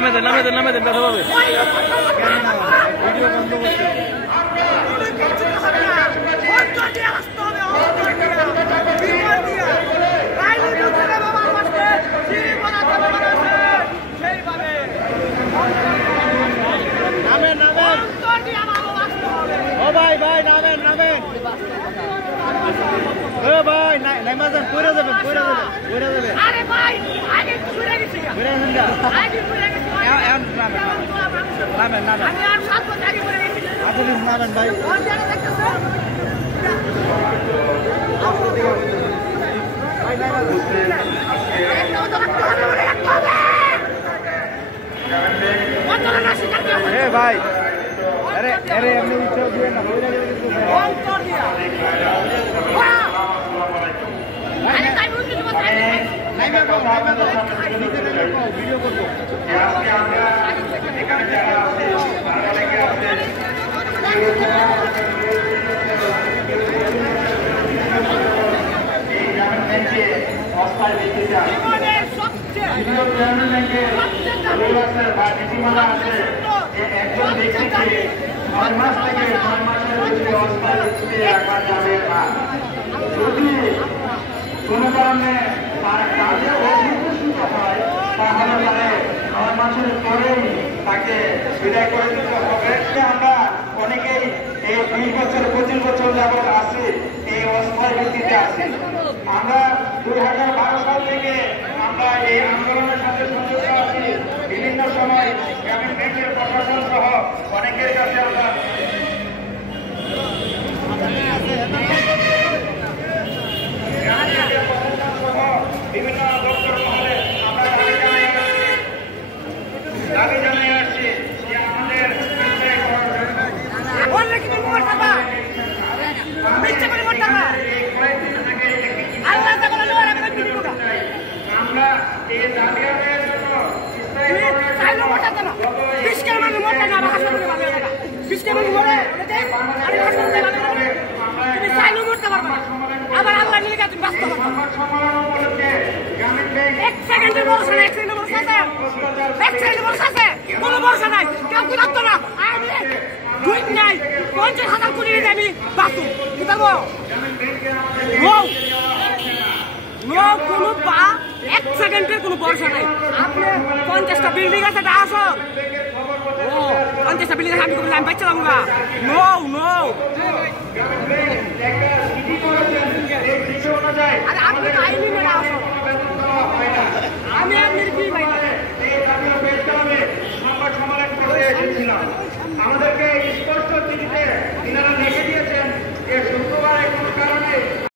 নামে দেন ব্যথা পাবে। ভিডিও বন্ধ করতে ভাই নামেন ও ভাই নাইমাজান কইরা যাবেন আরে ভাই আগে ঘুরে গেছি ঘুরে গেছেন না আগে ঘুরে গেছি নামেন আমি আর 7 বছর আগে ঘুরে গেছি আপনি নামেন ভাই কোন জায়গা দেখতেছেন ভাই নামেন এ ভাই अरे हमने उठा दिया ना हो जाएगा कौन कर दिया अरे टाइम उठ के बताइए नहीं मैं वीडियो कर दो आपके एखाনে যারা আছে তারা লেগে আছে এই গ্রামের ব্যাংকে অস্থায়ী ব্যক্তিরা জীবনের সবচেয়ে ভিডিও গ্রামের ব্যাংকে রোলাসের বা নীতিমালা আছে একজন ব্যক্তিকে 6 মাস থেকে 9 মাসের মধ্যে অস্থায়ী ব্যক্তিতে রাখা যাবে না। যদি কোনো কারণে তার কাজে অনির্দিষ্ট হয় তাহলে তারে 9 মাসের পরেই তাকে বিদায় করে দিতে হবে। আমরা অনেকেই এই 20 বছর 25 বছর যাবৎ আছি এই অস্থায়ী ব্যক্তিতে আছি। আমরা 2012 সাল থেকে আমরা এই আন্দোলনের সাথে সংযুক্ত আছি। বিভিন্ন সময় গ্রামীণ ব্যাংকের প্রশাসন সহ অনেকের কাছে আমরা বিভিন্ন দপ্তর মহলে আমরা দাবি জানিয়ে আসছি যে আমাদের আমরা এই দাবি আদায়ের জন্য এক সেকেন্ডের কোনো ভরসা নাই। আপনি 50টা বিল্ডিং আছে আসো 50টা বিল্ডিং আমি আমি বাচ্চা যাবো না। আরে আপনি আইনি মেরা আসো আমি আপনার কি ভাই সংবাদ সম্মেলন করতে এসেছিলাম। আমাদের